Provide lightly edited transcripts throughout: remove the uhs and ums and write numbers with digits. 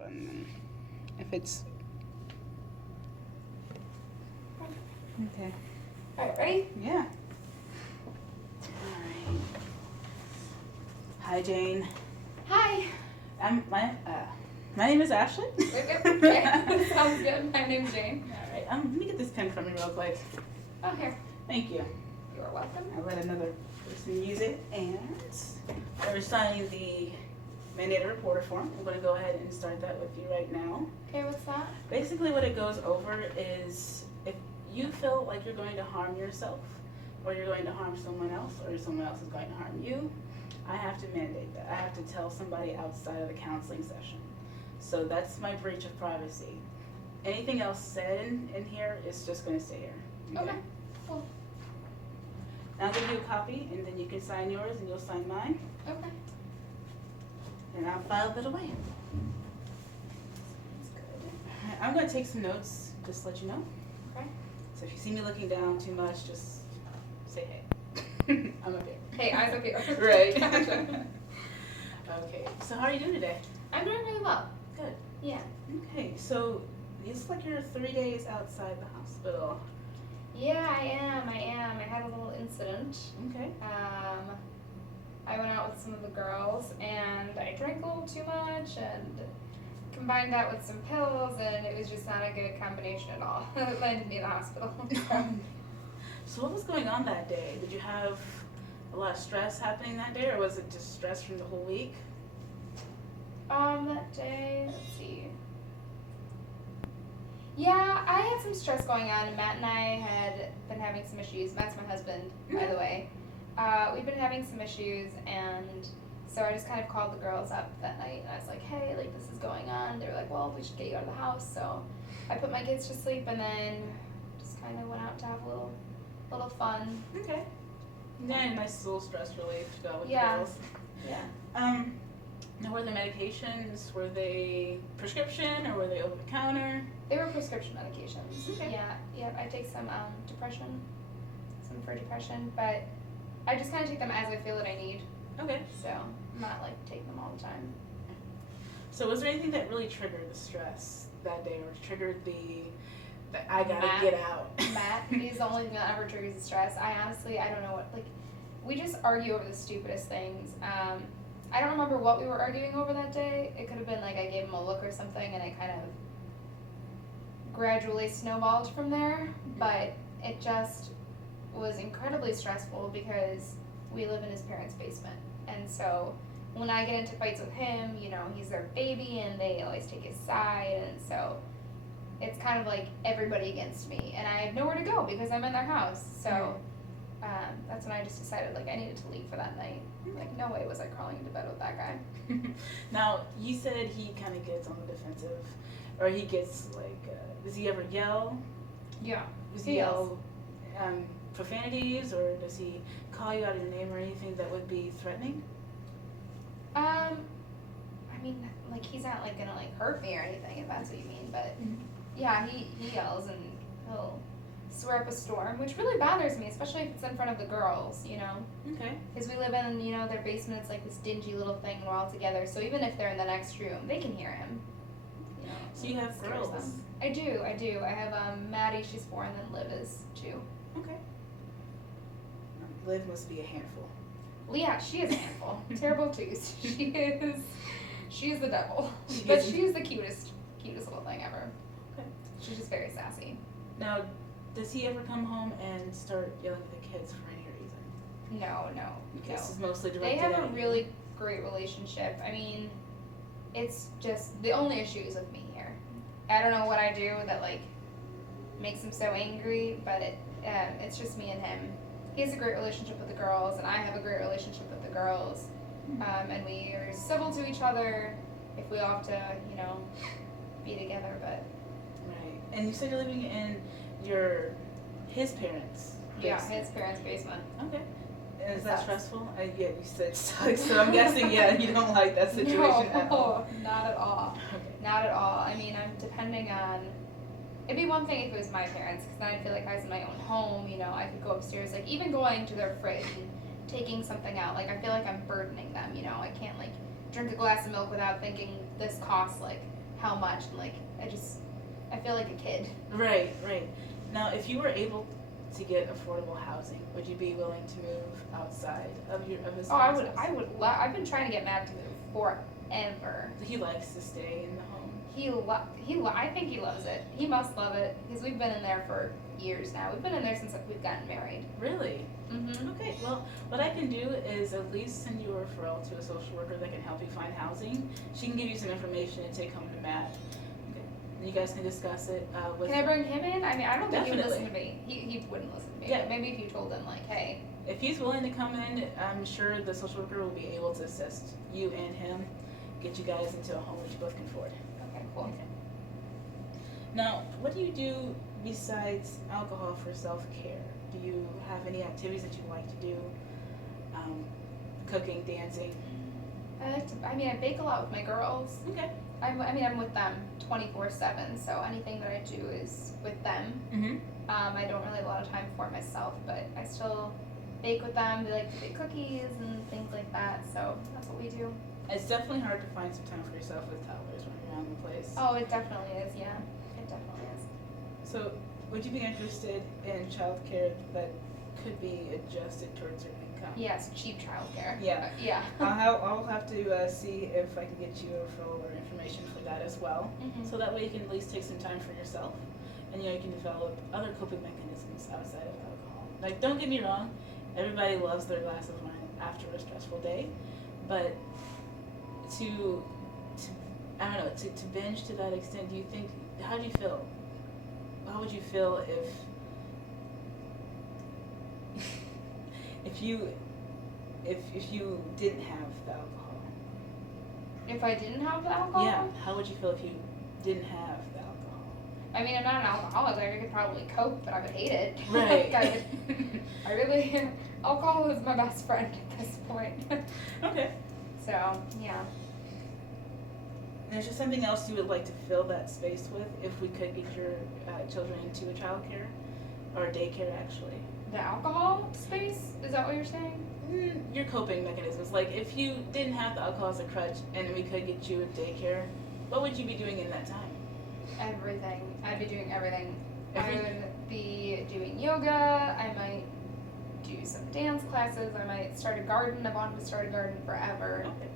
button. And if it's okay. All right, ready? Yeah. All right. Hi, Jane. Hi. My name is Ashley. Yep. Okay. Sounds good. My name's Jane. All right. Let me get this pen from you real quick. Oh, here. Thank you. You're welcome. I'll let another person use it, and we're signing the mandated reporter form. I'm going to go ahead and start that with you right now. Okay, what's that? Basically, what it goes over is if you feel like you're going to harm yourself, or you're going to harm someone else, or someone else is going to harm you, I have to mandate that. I have to tell somebody outside of the counseling session. So that's my breach of privacy. Anything else said in here is just going to stay here. Okay. Cool. Now I'll give you a copy, and then you can sign yours, and you'll sign mine, Okay. and I'll file it away. That's good. I'm going to take some notes, just to let you know. Okay. So if you see me looking down too much, just say hey. I'm up here. Hey, eyes up here. Right. Gotcha. Okay, so how are you doing today? I'm doing really well. Good. Yeah. Okay, so it's like you're 3 days outside the hospital. Yeah, I am. I had a little incident. Okay. I went out with some of the girls and I drank a little too much and combined that with some pills and it was just not a good combination at all. It landed me in the hospital. So what was going on that day? Did you have a lot of stress happening that day, or was it just stress from the whole week? That day, let's see. Yeah, I had some stress going on, and Matt and I had been having some issues. Matt's my husband, by the way. We've been having some issues, and so I just kind of called the girls up that night, and I was like, hey, like, this is going on. They were like, well, we should get you out of the house. So I put my kids to sleep, and then just kind of went out to have a little fun. Okay. Yeah, nice little stress relief to go with Yeah. the girls. Yeah. Now, were the medications, were they prescription or were they over the counter? They were prescription medications. Okay. Yeah, I take some some for depression, but I just kind of take them as I feel that I need. Okay. So I'm not like taking them all the time. So was there anything that really triggered the stress that day, or triggered the I gotta Matt. get out? Matt is the only thing that ever triggers the stress. I don't know what, like, we just argue over the stupidest things. I don't remember what we were arguing over that day. It could have been like I gave him a look or something and it kind of gradually snowballed from there, but it just was incredibly stressful because we live in his parents' basement. And so when I get into fights with him, you know, he's their baby and they always take his side, and so it's kind of like everybody against me, and I have nowhere to go because I'm in their house. So that's when I just decided like I needed to leave for that night. Like, no way was I crawling into bed with that guy. Now, you said he kind of gets on the defensive, or he gets like, does he ever yell? Yeah. Does he yell profanities, or does he call you out of your name or anything that would be threatening? I mean, like, he's not like gonna like hurt me or anything, if that's what you mean, but yeah, he yells and he'll swear up a storm, which really bothers me, especially if it's in front of the girls, you know? Okay. Because we live in, you know, their basement. It's like this dingy little thing, and we're all together. So even if they're in the next room, they can hear him. You know, So you have scares girls? them. I do. I have Maddie, she's 4, and then Liv is 2. Okay. Liv must be a handful. Leah, she is a handful. Terrible twos. She is the devil. She But is. she is the cutest little thing ever. Okay. She's just very sassy. Now, does he ever come home and start yelling at the kids for any reason? No. Because it's mostly They directed have at a you. really great relationship. I mean, it's just the only issue is with me here. I don't know what I do that like makes him so angry, but it's just me and him. He has a great relationship with the girls, and I have a great relationship with the girls, and we are civil to each other if we all have to, you know, be together. But Right. And you said you're living in his parents' yeah, basement. his parents' basement. Okay. And is that Sucks. stressful? Yeah, you said sucks, so I'm guessing, yeah, you don't like that situation at all. No, not at all. Okay. Not at all. I mean, I'm depending on. It'd be one thing if it was my parents, because then I'd feel like I was in my own home. You know, I could go upstairs, like even going to their fridge and taking something out. Like I feel like I'm burdening them. You know, I can't like drink a glass of milk without thinking this costs like how much, and like I feel like a kid. Right, right. Now, if you were able to get affordable housing, would you be willing to move outside of his Oh, I parents' house? would I've been trying to get Matt to move forever. He likes to stay in the home. I think he loves it. He must love it because we've been in there for years now. We've been in there since we've gotten married. Really? Mhm. Okay, well, what I can do is at least send you a referral to a social worker that can help you find housing. She can give you some information and take home to Matt. Okay. And you guys can discuss it with Can I bring him in? I mean, I don't think he would listen to Definitely. me. He wouldn't listen to me. Yeah. But maybe if you told him like, hey, If he's willing to come in, I'm sure the social worker will be able to assist you and him, get you guys into a home that you both can afford. okay, cool. Okay. Now, what do you do besides alcohol for self-care? Do you have any activities that you like to do? Cooking, dancing? I mean, I bake a lot with my girls. Okay. I'm with them 24/7. So anything that I do is with them. Mm-hmm. I don't really have a lot of time for myself, but I still bake with them. They like to bake cookies and things like that. So that's what we do. It's definitely hard to find some time for yourself with toddlers running around the place. Oh, it definitely is. Yeah, it definitely is. So, would you be interested in childcare that could be adjusted towards your income? Yes, cheap childcare. Yeah. Yeah. I'll have to see if I can get you a referral or information for that as well. Mhm. So that way you can at least take some time for yourself, and you can develop other coping mechanisms outside of alcohol. Like, don't get me wrong, everybody loves their glass of wine after a stressful day, but to I don't know, to binge to that extent, do you think, how do you feel? How would you feel if you didn't have the alcohol? If I didn't have the alcohol. Yeah, how would you feel if you didn't have the alcohol? I mean, I'm not an alcoholic. Like, I could probably cope, but I would hate it. Right. Like, I really, alcohol is my best friend at this point. Okay. So, yeah. And is there something else you would like to fill that space with if we could get your children into a childcare or a daycare, actually? The alcohol space? Is that what you're saying? Your coping mechanisms. Like, if you didn't have the alcohol as a crutch and we could get you a daycare, what would you be doing in that time? Everything. I'd be doing everything. I Everything? would be doing yoga. I might do some dance classes. I might start a garden. I've wanted to start a garden forever. Okay.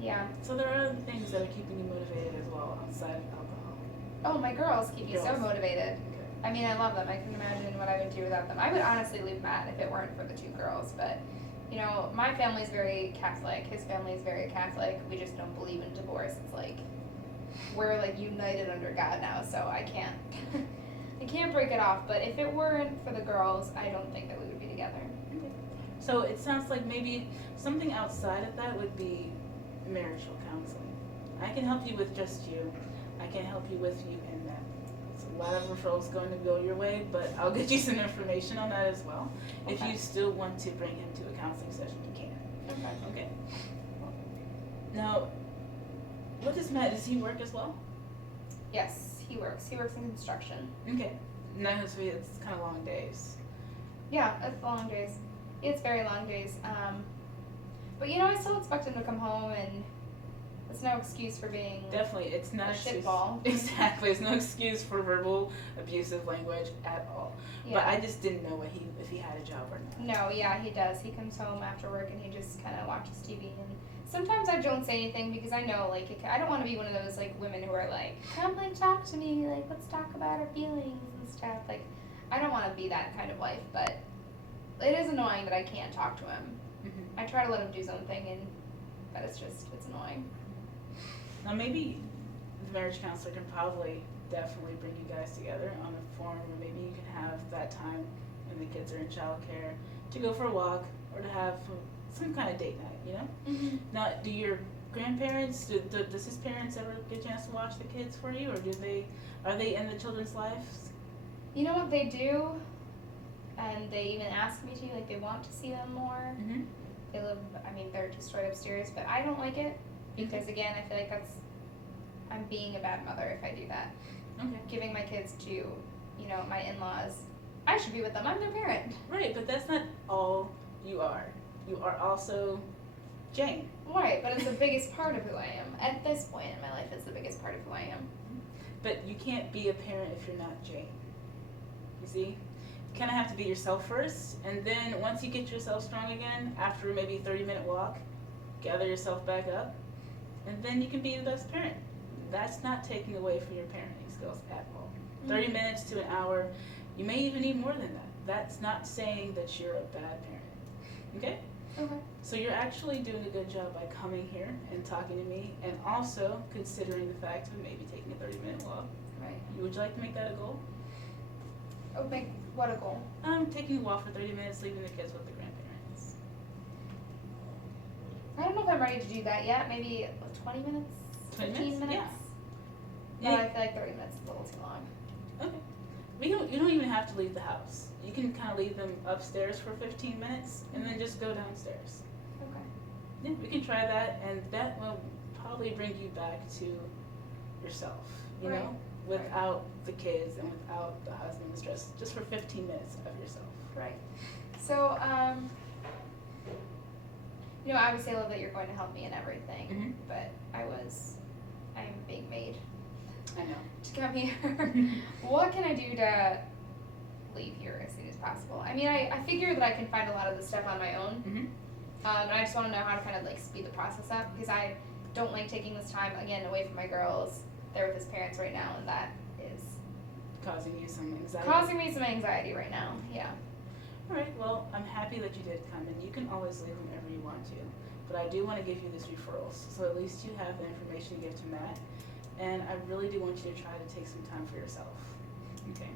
Yeah. So there are other things that are keeping you motivated as well outside of alcohol. Oh, my girls keep me so Girls. motivated. Okay. I mean, I love them. I can imagine what I would do without them. I would honestly leave Matt if it weren't for the two girls. But, you know, my family's very Catholic. His family's very Catholic. We just don't believe in divorce. It's like, we're like united under God now, so I can't, I can't break it off. But if it weren't for the girls, I don't think that we would be together. Okay. So it sounds like maybe something outside of that would be marital counseling. I can help you with just you. I can help you with you and that. It's a lot of referrals going to go your way, but I'll get you some information on that as well. If Okay. you still want to bring him to a counseling session, you can. Okay. Okay. Now, what does Matt, does he work as well? Yes, he works. He works in construction. Okay. No, so it's kind of long days. Yeah, it's long days. It's very long days. But you know, I still expect him to come home, and it's no excuse for being Definitely, it's not a an excuse. shitball. Exactly, it's no excuse for verbal abusive language at all. Yeah. But I just didn't know if he had a job or not. No, yeah, he does. He comes home after work and he just kind of watches TV. And sometimes I don't say anything because I know, like, I don't want to be one of those, like, women who are like, come, like, talk to me. Like, let's talk about our feelings and stuff. Like, I don't want to be that kind of wife, but it is annoying that I can't talk to him. Mm-hmm. I try to let him do something, but it's annoying. Now maybe the marriage counselor can probably definitely bring you guys together on a forum, or maybe you can have that time when the kids are in childcare to go for a walk or to have some kind of date night, you know? Mm-hmm. Now, do your grandparents, does his parents ever get a chance to watch the kids for you, or are they in the children's lives? You know what they do? And they even ask me to, like, they want to see them more. Mm-hmm. They live, they're just right upstairs, but I don't like it because, again, I feel like I'm being a bad mother if I do that. Okay. Giving my kids to, you know, my in-laws. I should be with them. I'm their parent. Right, but that's not all you are. You are also Jane. Right, but it's the biggest part of who I am. At this point in my life, it's the biggest part of who I am. But you can't be a parent if you're not Jane. You see? You kind of have to be yourself first, and then once you get yourself strong again, after maybe a 30-minute walk, gather yourself back up, and then you can be the best parent. That's not taking away from your parenting skills at all. 30 minutes to an hour, you may even need more than that. That's not saying that you're a bad parent. Okay? Okay. So you're actually doing a good job by coming here and talking to me, and also considering the fact of maybe taking a 30-minute walk. Right. Would you like to make that a goal? Oh, make what a goal. Taking a walk for 30 minutes, leaving the kids with the grandparents. I don't know if I'm ready to do that yet. Maybe 20 minutes? 20 15 minutes? minutes? Yeah. No, I feel like 30 minutes is a little too long. Okay. You don't even have to leave the house. You can kind of leave them upstairs for 15 minutes and then just go downstairs. Okay. Yeah, we can try that, and that will probably bring you back to yourself, you Right. know, without the kids and without the husband and stress, just for 15 minutes of yourself. Right. So, you know, obviously I love that you're going to help me in everything, Mhm. but I'm being made I know. to come here. What can I do to leave here as soon as possible? I mean, I figure that I can find a lot of this stuff on my own, Mm-hmm. and I just want to know how to kind of like speed the process up, because I don't like taking this time again away from my girls. They're with his parents right now, and that is Causing you some anxiety. causing me some anxiety right now. Yeah. All right, well, I'm happy that you did come, and you can always leave whenever you want to. But I do want to give you this referrals, so at least you have the information to give to Matt. And I really do want you to try to take some time for yourself. Okay.